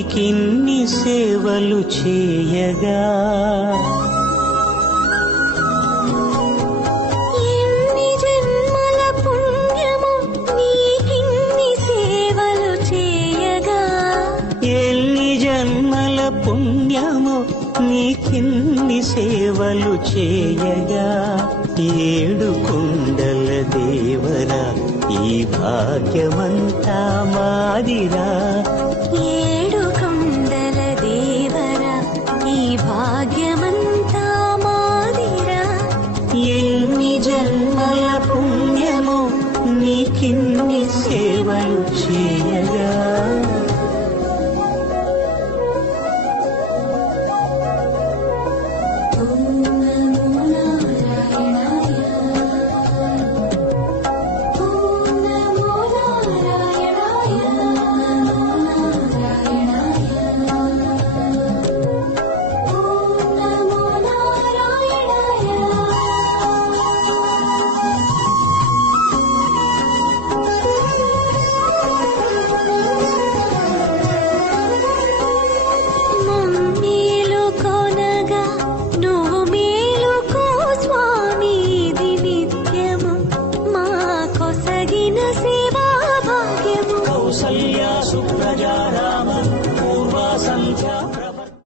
నీకిన్ని సేవలు చేయగా ఎన్ని జన్మల పుణ్యము నీకిన్ని సేవలు చేయగా ఎన్ని జన్మల పుణ్యము నీకిన్ని సేవలు చేయగా ఏడు కొండల దేవరా ఈ భాగ్యమంతా మాదిరా ఏడు కొండల దేవరా ఈ భాగ్యమంతా మాదిరా ఎన్ని జన్మల పుణ్యము నీకిన్ని సేవలు చేయగా